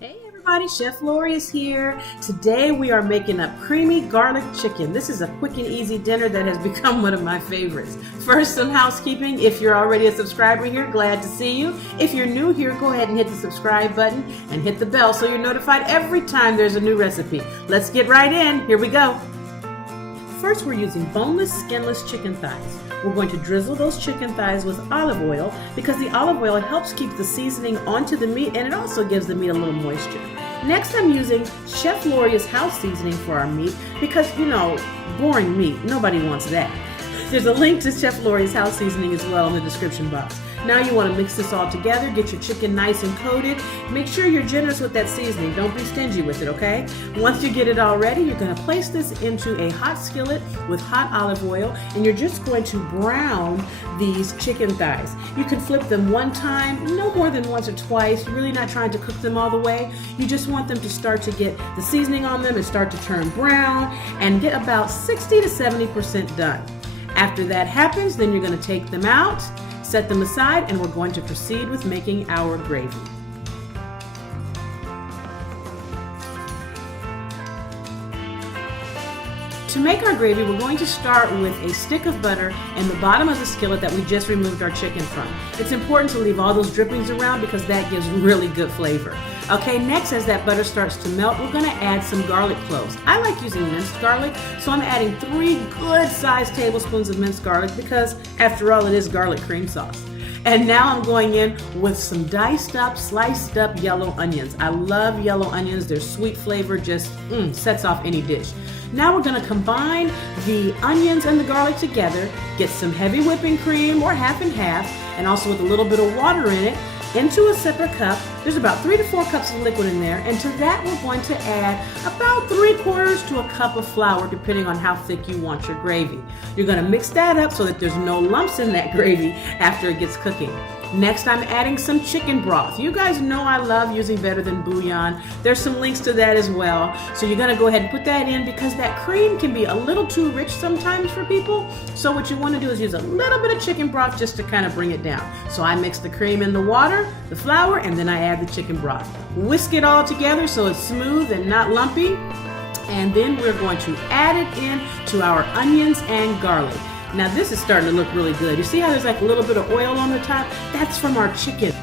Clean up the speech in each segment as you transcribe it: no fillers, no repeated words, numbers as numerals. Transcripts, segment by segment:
Hey everybody, Chef Lorious here. Today we are making a creamy garlic chicken. This is a quick and easy dinner that has become one of my favorites. First, some housekeeping. If you're already a subscriber here, glad to see you. If you're new here, go ahead and hit the subscribe button and hit the bell so you're notified every time there's a new recipe. Let's get right in. Here we go. First, we're using boneless, skinless chicken thighs. We're going to drizzle those chicken thighs with olive oil because the olive oil helps keep the seasoning onto the meat and it also gives the meat a little moisture. Next, I'm using Chef Lorious house seasoning for our meat because, boring meat, nobody wants that. There's a link to Chef Lorious house seasoning as well in the description box. Now you want to mix this all together, get your chicken nice and coated. Make sure you're generous with that seasoning. Don't be stingy with it, okay? Once you get it all ready, you're going to place this into a hot skillet with hot olive oil, and you're just going to brown these chicken thighs. You can flip them one time, no more than once or twice. You're really not trying to cook them all the way. You just want them to start to get the seasoning on them and start to turn brown and get about 60 to 70% done. After that happens, then you're going to take them out, set them aside, and we're going to proceed with making our gravy. To make our gravy, we're going to start with a stick of butter in the bottom of the skillet that we just removed our chicken from. It's important to leave all those drippings around because that gives really good flavor. Okay, next, as that butter starts to melt, we're going to add some garlic cloves. I like using minced garlic, so I'm adding 3 good-sized tablespoons of minced garlic because, after all, it is garlic cream sauce. And now I'm going in with some diced up, sliced up yellow onions. I love yellow onions. Their sweet flavor just sets off any dish. Now we're going to combine the onions and the garlic together, get some heavy whipping cream or half and half, and also with a little bit of water in it, into a separate cup. There's about 3 to 4 cups of liquid in there, and to that we're going to add about 3/4 to a cup of flour, depending on how thick you want your gravy. You're going to mix that up so that there's no lumps in that gravy after it gets cooking. Next, I'm adding some chicken broth. You guys know I love using better than bouillon. There's some links to that as well. So you're going to go ahead and put that in because that cream can be a little too rich sometimes for people. So what you want to do is use a little bit of chicken broth just to kind of bring it down. So I mix the cream in the water, the flour, and then I add the chicken broth. Whisk it all together so it's smooth and not lumpy. And then we're going to add it in to our onions and garlic. Now this is starting to look really good. You see how there's like a little bit of oil on the top? That's from our chicken.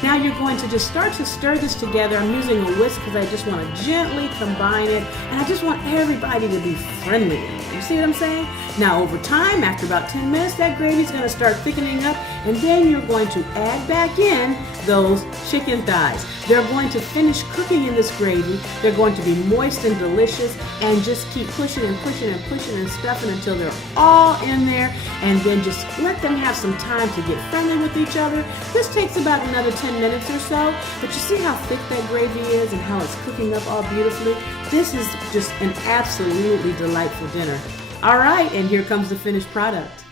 Now you're going to just start to stir this together. I'm using a whisk because I just want to gently combine it, and I just want everybody to be friendly. You see what I'm saying? Now over time, after about 10 minutes, that gravy's going to start thickening up, and then you're going to add back in those chicken thighs. They're going to finish cooking in this gravy. They're going to be moist and delicious, and just keep pushing and pushing and pushing and stuffing until they're all in there, and then just let them have some time to get friendly with each other. This takes about another 10 minutes or so, but you see how thick that gravy is and how it's cooking up all beautifully? This is just an absolutely delightful dinner. All right, and here comes the finished product.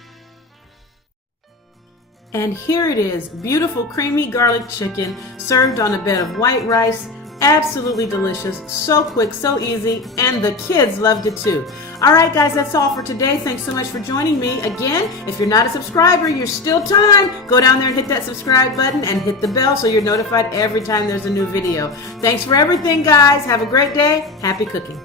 And here it is, beautiful creamy garlic chicken served on a bed of white rice. Absolutely delicious, so quick, so easy, and the kids loved it too. All right, guys, that's all for today. Thanks so much for joining me. Again, if you're not a subscriber, you're still time. Go down there and hit that subscribe button and hit the bell so you're notified every time there's a new video. Thanks for everything, guys. Have a great day. Happy cooking.